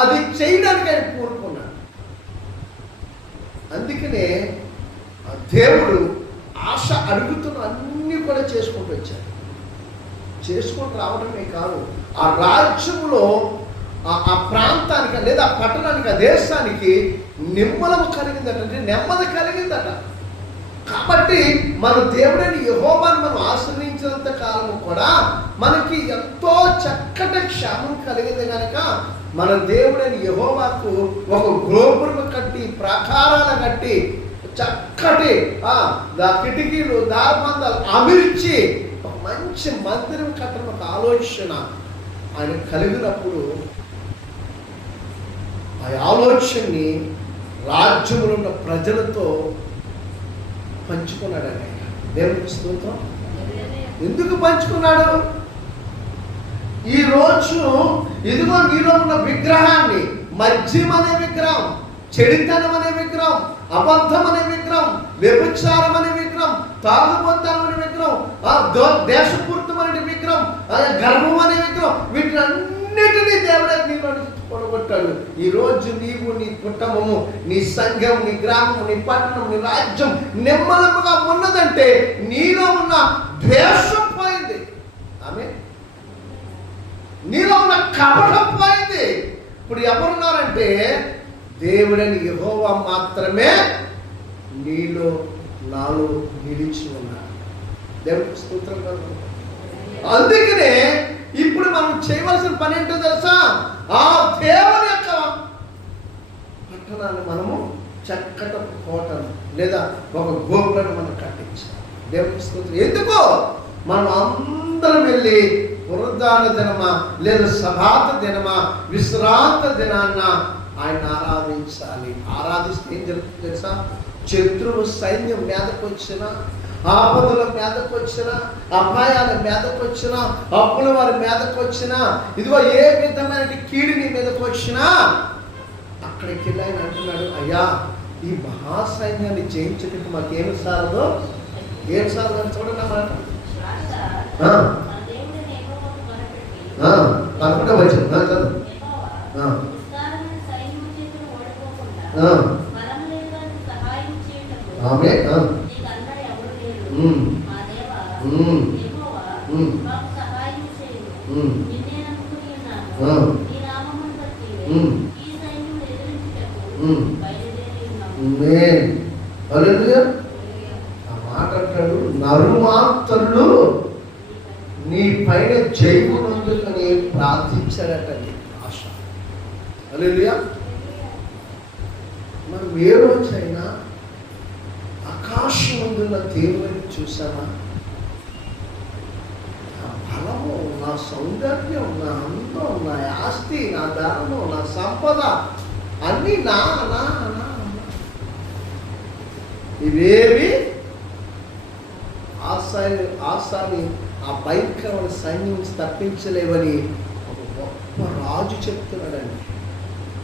అది చేయడానికి ఆయన కోరుకున్నాడు. అందుకనే దేవుడు ఆశ అడుగుతున్న అన్నీ కూడా చేసుకుంటూ వచ్చాడు. చేసుకుంటూ రావడమే కాదు ఆ రాజ్యంలో ఆ- ఆ ప్రాంతానికి లేదా ఆ పట్టణానికి ఆ దేశానికి నిమ్మలము కలిగిందట. అంటే నెమ్మది కలిగిందట. కాబట్టి మన దేవుడైన యహోవాను మనం ఆశ్రయించినంత కాలము కూడా మనకి ఎంతో చక్కటి క్షేమం కలిగింది కనుక మన దేవుడైన యహోవాకు ఒక గోపురం కట్టి ప్రాకారాలు కట్టి చక్కటి ఆ దా కిటికీలు దారబంధాలు అమిర్చి ఒక మంచి మందిరం కట్టడం ఒక ఆలోచన ఆయన కలిగినప్పుడు ఆ ఆలోచనని రాజ్యంలో ఉన్న ప్రజలతో పంచుకున్నాడు ఆయన. దేవునికి స్తోత్రం ఎందుకు పంచుకున్నాడు ఈ రోజు ఇదిగో నీలో ఉన్న విగ్రహాన్ని మద్యం అనే విగ్రహం చెడితనం అనే విగ్రహం అబద్ధం అనే విగ్రహం వ్యభిచారం అనే విగ్రహం తాగుబోతనం అనే విగ్రహం ఆ దేశపూర్తం అనే విగ్రహం గర్వం అనే విగ్రహం వీటినన్నిటినీ దేవుడు నీలో కొనగొట్టాడు ఈ రోజు నీవు నీ కుటుంబము నీ సంఘం నీ గ్రామం నీ పట్టణం నీ రాజ్యం నిమ్మలముగా ఉన్నదంటే నీలో ఉన్న ద్వేషం పోయింది ఆమె నీలో ఉన్న కపటం పోయింది ఇప్పుడు ఎవరున్నారంటే దేవుడని యహోవ మాత్రమే నీలో నాలో నిలిచి ఉన్నాడు దేవుడికి స్తోత్రం అందుకనే ఇప్పుడు మనం చేయవలసిన పని ఏంటో తెలుసా? ఆ దేవుని యొక్క పట్టణాన్ని మనము చక్కట కోటను లేదా ఒక గోపురాన్ని మనం కట్టించాలి. దేవుని స్తోత్రం. ఎందుకో? మనం అందరం వెళ్ళి పునరుద్ధాన దినమా లేదా సభాత దినమా విశ్రాంత దినాన్న ఆయన ఆరాధించాలి. ఆరాధిస్తే ఏం జరుగుతుంది తెలుసా? శత్రువు సైన్యం మీదకు వచ్చిన ఆపదల మీదకు వచ్చిన అపాయాల మీదకు వచ్చిన అప్పుల వారి మీదకు వచ్చిన ఇదిగో ఏ విధమైన కీడు నీ మీదకు వచ్చినా అక్కడికి వెళ్ళి ఆయన అంటున్నాడు అయ్యా ఈ మహాసైన్యాన్ని జయించడానికి మాకేమి సారదో? ఏం సారదో చూడండి అన్నమాట వచనం. ఆ, చదువు. ఆమె ఆ. ఉమ్. ఉమ్. ఉమ్. ఉమ్. ఆ. ఉమ్. ఉమ్. ఆమేన్. హల్లెలూయా. ఆ మాట అంటాడు నరుమాత్రులు నీ పైన జయమునందుకని ప్రార్థించాడటండి ఆశ. అలేలియా మనం ఏ రోజైనా ఆకాశమందున్న దేవుని చూసామా నా బలము నా సౌందర్యం నా అందం నా ఆస్తి నా ధనము నా సంపద అన్నీ నా నా నా ఇవేవి? ఆశాన్ని ఆశాన్ని ఆ భయంకరమైన సైన్యం తప్పించలేవని రాజు చెప్తున్నాడండి.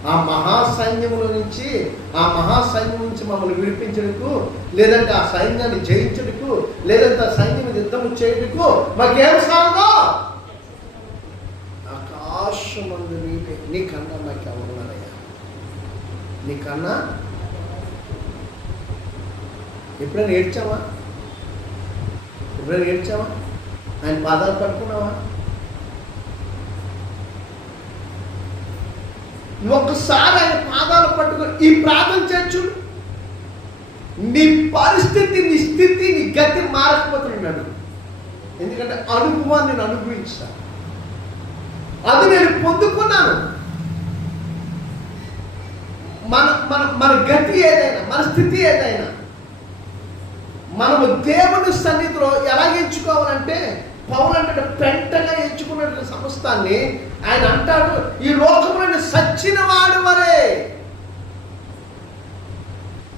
ఆ మహాసైన్యముల నుంచి ఆ మహాసైన్యం నుంచి మమ్మల్ని విడిపించడకు లేదంటే ఆ సైన్యాన్ని జయించడకు లేదంటే ఆ సైన్యం యుద్ధం చేయటకు మాకేం సాగో ఆకాశమందు నీవే నీకన్నా మాకు ఎవరున్నారయ్యా నీకన్నా ఎప్పుడైనా ఏడ్చావా? ఎప్పుడైనా ఏడ్చావా? ఆయన బాధలు పడుకున్నావా? ఒక్కసారి ఆయన పాదాలు పట్టుకొని ఈ ప్రార్థన చేయొచ్చు నీ పరిస్థితి నీ స్థితి నీ గతి మారకపోతున్నాడు ఎందుకంటే అనుభవాన్ని నేను అనుభవించాను. అది నేను పొందుకున్నాను. మన మన మన గతి ఏదైనా మన స్థితి ఏదైనా మనము దేవుని సన్నిధిలో ఎలా ఎంచుకోవాలంటే పౌలు అంటే పెంటగా ఎంచుకున్న సమస్తాన్ని ఆయన అంటాడు ఈ లోకంలో సచ్చిన వాడు వరే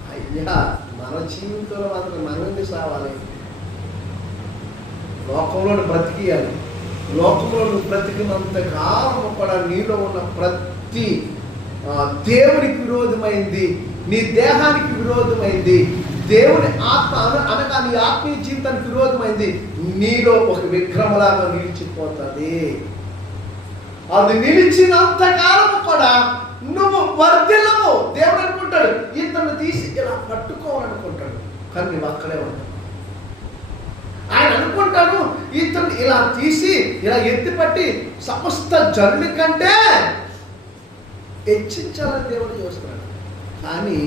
అయ్యా మన జీవితంలో మాత్రం మనల్ని సావాలి? లోకంలో బ్రతికియాలి. లోకంలో నువ్వు బ్రతికినంత కాలం కూడా నీలో ఉన్న ప్రతి దేవునికి విరోధమైంది నీ దేహానికి విరోధమైంది దేవుని ఆత్మ అనగా నీ ఆత్మీయ జీవితానికి విరోధమైంది నీలో ఒక విగ్రహంలాగా నిలిచిపోతుంది. అది నిలిచినంత కాలం కూడా నువ్వు వర్ధిల్లవు. దేవుడు అనుకుంటాడు ఇతను తీసి ఇలా పట్టుకోవాలనుకుంటాడు. కానీ నువ్వు అక్కడే ఉంటావు ఆయన అనుకుంటాడు ఇతను ఇలా తీసి ఇలా ఎత్తిపట్టి సమస్త జనుల కంటే హెచ్చించాలని దేవుడు చూస్తున్నాడు. కానీ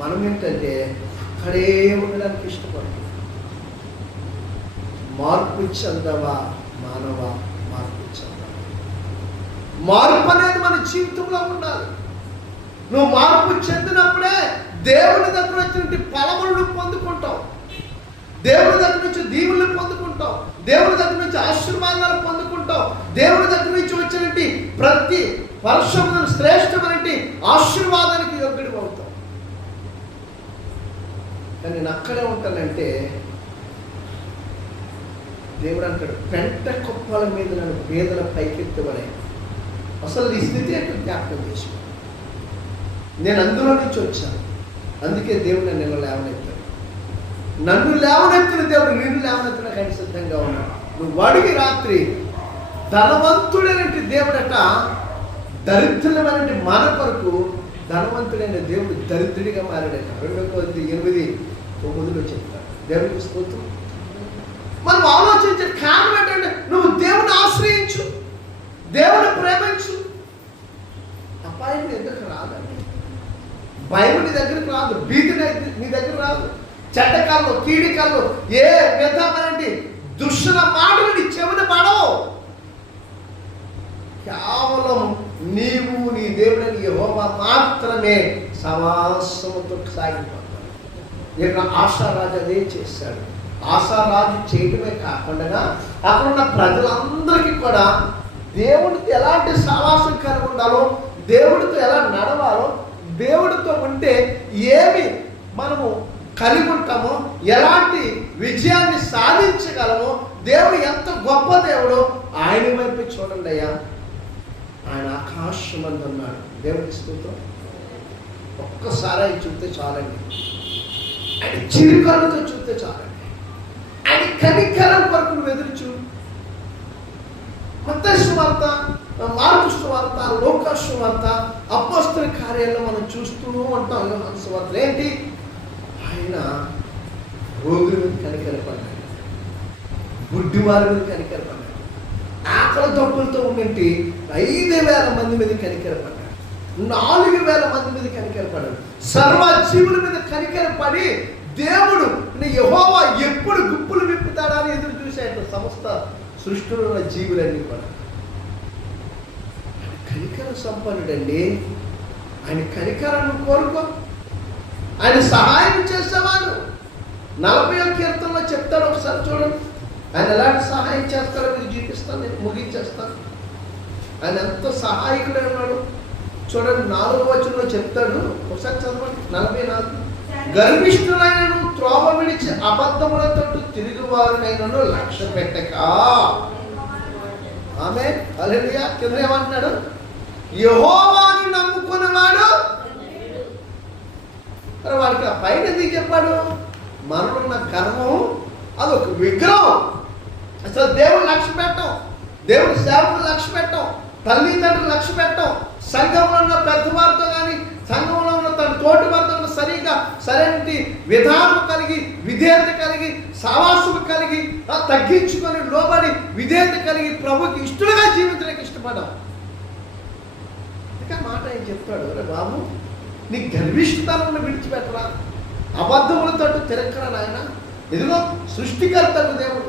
మనం ఏంటంటే అక్కడే ఉండడానికి ఇష్టపడుతుంది మార్పు చెందవా మానవ? మార్పు అనేది మన జీవితంలో ఉండాలి. నువ్వు మార్పు చెందినప్పుడే దేవుని దగ్గర వచ్చినటువంటి ఫలములను పొందుకుంటావు. దేవుని దగ్గర నుంచి దీవులను పొందుకుంటావు. దేవుని దగ్గర నుంచి ఆశీర్వాదాలు పొందుకుంటావు. దేవుని దగ్గర నుంచి వచ్చినటువంటి ప్రతి వర్షములను శ్రేష్టమైన ఆశీర్వాదానికి యోగ్యుడు అవుతావు. కానీ నేను అక్కడే ఉంటానంటే దేవుడు అంటాడు పెంట కుప్పల మీద నన్ను పేదల పైకెత్తబడే అసలు ఈ స్థితి అంటే జ్ఞాపకం చేసి నేను అందులో నుంచి వచ్చాను. అందుకే దేవుడు నన్ను నిన్న లేవనెత్తాడు. నన్ను లేవనెత్తిన దేవుడు నిన్ను లేవనెత్తడానికి సిద్ధంగా ఉన్నాడు. నువ్వు అడిగి రాత్రి ధనవంతుడైనటువంటి దేవుడట దరిద్రులమైనటువంటి మన కొరకు ధనవంతుడైన దేవుడు దరిద్రుడిగా మారాడట. రెండో కొద్ది ఎనిమిది తొమ్మిదిలో చెప్తాడు. దేవుడికి స్తోత్రం మనం ఆలోచించే కారణం ఏంటంటే నువ్వు దేవుని ఆశ్రయించు దేవుని ప్రేమించు. అపాయం నీ దగ్గరకు రాదండి భయం నీ దగ్గరకు రాదు. భీతి నీ- దగ్గర రాదు. చెడ్డకాలు కీడికాలు ఏ విధమైనటువంటి దుష్టుల మాటలు నీ చెవిన పడవు. కేవలం నీవు నీ దేవుడని యెహోవా మాత్రమే సమాసముతో సాగిపోతాడు ఇక్కడ ఆశారాజు అదే చేశాడు. ఆశారాజు చేయటమే కాకుండా అక్కడ ఉన్న ప్రజలందరికీ కూడా దేవుడితో ఎలాంటి సావాసం కలిగి ఉండాలో దేవుడితో ఎలా నడవాలో దేవుడితో ఉంటే ఏమి మనము కలిగి ఉంటామో ఎలాంటి విజయాన్ని సాధించగలమో దేవుడు ఎంత గొప్ప దేవుడో ఆయన వైపు చూడండి అయ్యా. ఆయన ఆకాశమందు ఉన్నాడు దేవుడి స్తోత్రం. ఒక్కసారి ఆయన చూస్తే చాలండి. ఆయన చిరుకలతో చూస్తే చాలండి. ఆయన కనికరం కొరకు నువ్వు ఎదురు చూడు మత్తయి వార్త మార్పు వార్త లోకాసు వార్త అపోస్తుల కార్యాల్లో మనం చూస్తూ ఉంటాం. యోహాను సువార్తలు ఏంటి? ఆయన రోగుల మీద కనికరపడ్డాడు గుడ్డివారి మీద కనికరపడ్డాడు ఆకలి దప్పులతో ఉన్నట్టు ఐదు వేల మంది మీద కనికరపడ్డాడు నాలుగు వేల మంది మీద కనికరపడ్డాడు సర్వజీవుల మీద కనికరపడి దేవుడు యహోవా ఎప్పుడు గుప్పులు విప్పుతాడా అని ఎదురు చూశాడు సమస్త సృష్టిలో ఉన్న జీవులన్నీ కూడా కనికర సంపన్నుడండి. ఆయన కనికరాన్ని కోరుకో. ఆయన సహాయం చేసేవాడు నలభై కీర్తనలో చెప్తాడు ఒకసారి చూడండి. ఆయన ఎలాంటి సహాయం చేస్తాడో మీకు చూపిస్తాను నేను ముగించేస్తాను. ఆయన ఎంత సహాయకుడే ఉన్నాడు. చూడండి నాలుగు వచనంలో చెప్తాడు. ఒకసారి చదవండి. నలభై నాలుగు. గర్భిష్ఠులైనను త్రోవ విడిచి అబద్ధములతో తిరుగువారునైనను లక్ష్య పెట్టక ఆమె అలెలుయా కింద ఏమంటున్నాడు? యహోవాను నమ్ముకున్నవాడు మరి వాడికి ఆ పైన ఎందుకు చెప్పాడు? మనమున్న కర్మం అదొక విగ్రహం. అసలు దేవుడు లక్ష్య పెట్టం దేవుడి సేవకు లక్ష్య పెట్టం తల్లిదండ్రులు లక్ష్య పెట్టం. సంఘంలో ఉన్న పెద్దవారితో కానీ సంఘంలో ఉన్న తన తోటి వారితో సరిగా సరైన విధానం కలిగి విధేయత కలిగి సావాసం కలిగి తగ్గించుకొని లోబడి విధేయత కలిగి ప్రభుకి ఇష్టలుగా జీవించడానికి ఇష్టపడాం ఇంకా మాట ఏం చెప్తాడు? రే బాబు నీ గర్విష్ఠతలను విడిచిపెట్టరా? అబద్ధములతో తిరక్కరా నాయన? ఇదిగో సృష్టికర్తకు దేవుడు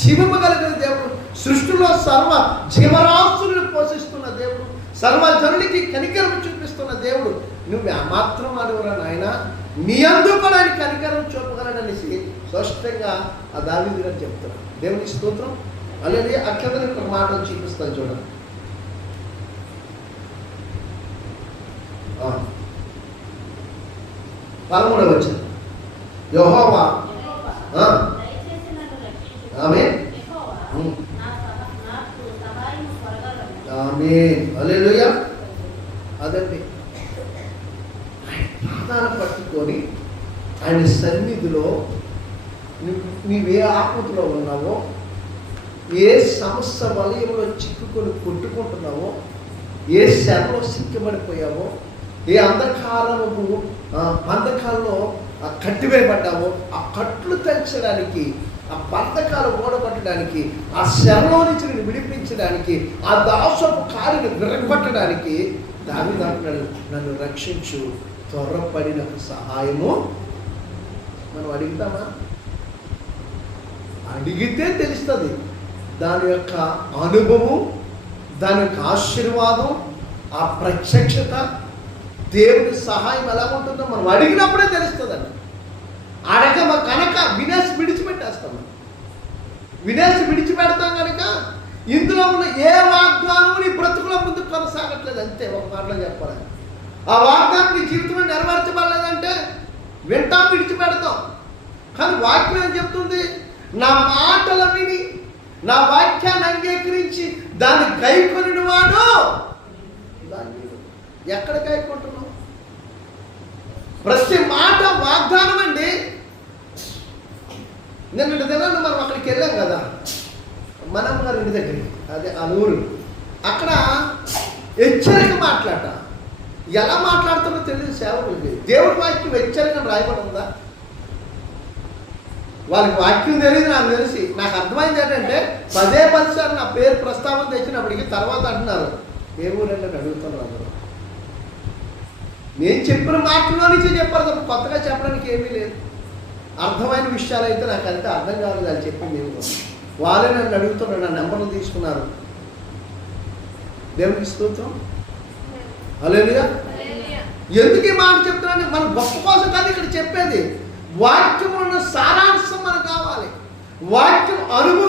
జీవము కలిగిన దేవుడు సృష్టిలో సర్వ జీవరాశులను పోషిస్తున్న దేవుడు సర్వ జనుడికి కనికరం చూపిస్తున్న దేవుడు. నువ్వు ఆ మాత్రం అడుగురా నాయన? నీ అందు కూడా ఆయన కనికరం చూపగలననేసి స్పష్టంగా ఆ దాని గారు చెప్తున్నాడు. దేవుని స్తోత్రం. అలాగే అక్కడ ఒక మాట చూపిస్తాను చూడండి. పదమూడవ వచ్చింది యెహోవా. ఆమె. ఆమె అలెలుయ అదండి. పాదాలు పట్టుకొని ఆయన సన్నిధిలో నీవే ఆపదలో ఉన్నావో ఏ సమస్య వలయంలో చిక్కుకొని కొట్టుకుంటున్నావో ఏ శరలో సిక్కబడిపోయావో ఏ అంధకారము ఆ, బంధకాల్లో ఆ, ఆ కట్లు తెంచడానికి ఆ బంధకాలు ఓడగొట్టడానికి ఆ శరలో నుంచి నేను విడిపించడానికి ఆ దాసపు కాలిని విరగొట్టడానికి దాని నన్ను నన్ను రక్షించు త్వరపడి సహాయము. మనం అడుగుతామా? అడిగితే తెలుస్తుంది. దాని యొక్క అనుభవం దాని యొక్క ఆశీర్వాదం ఆ ప్రత్యక్షత దేవుని సహాయం ఎలా ఉంటుందో మనం అడిగినప్పుడే తెలుస్తుందండి. అడగ కనుక వినేసి విడిచిపెట్టేస్తాం మనం. వినేసి విడిచిపెడతాం కనుక ఇందులో ఉన్న ఏ వాగ్దానము నీ బ్రతుకులో ముందు కొనసాగట్లేదు. అంతే ఒక మాటలో చెప్పాలి ఆ వాగ్దానం నీ జీవితంలో నెరవేర్చబడలేదంటే వింటాం విడిచిపెడతాం. కానీ వాక్యం ఏం చెప్తుంది? నా మాటలు విని నా వాక్యాన్ని అంగీకరించి దాన్ని గైకొని వాడు దాన్ని ఎక్కడ గైకుంటున్నాడు? ప్రతి మాట వాగ్దానం అండి. నిన్నటి దినాన్ని మనం అక్కడికి వెళ్ళాం కదా. మనం గారి ఇంటి దగ్గరికి అదే ఆ అక్కడ హెచ్చరిక మాట్లాడ ఎలా మాట్లాడుతున్నో తెలియదు సేవకులకి. దేవుడి వాక్యం హెచ్చరిక రాయబడి ఉందా? వాళ్ళకి వాక్యం తెలియదు నాకు తెలిసి. నాకు అర్థమైంది ఏంటంటే పదే పదిసార్లు నా పేరు ప్రస్తావన తెచ్చినప్పటికీ తర్వాత అంటున్నారు. ఏ ఊరంటే అడుగుతున్నారు అందరూ. నేను చెప్పిన మాటలో నుంచే చెప్పారు తప్ప కొత్తగా చెప్పడానికి ఏమీ లేదు. అర్థమైన విషయాలు అయితే నాకు అయితే అర్థం కాలేదు అని చెప్పింది ఏమో వాళ్ళే నన్ను అడుగుతున్నారు నా నెంబర్లు తీసుకున్నారు. దేవునికి స్తోత్రం. అలేలుగా ఎందుకు ఈ మాట చెప్తున్నాను? మన గొప్ప కోసం కాదు ఇక్కడ చెప్పేది. వాక్యం ఉన్న సారాంశం మనకు కావాలి. వాక్యం అనుభవం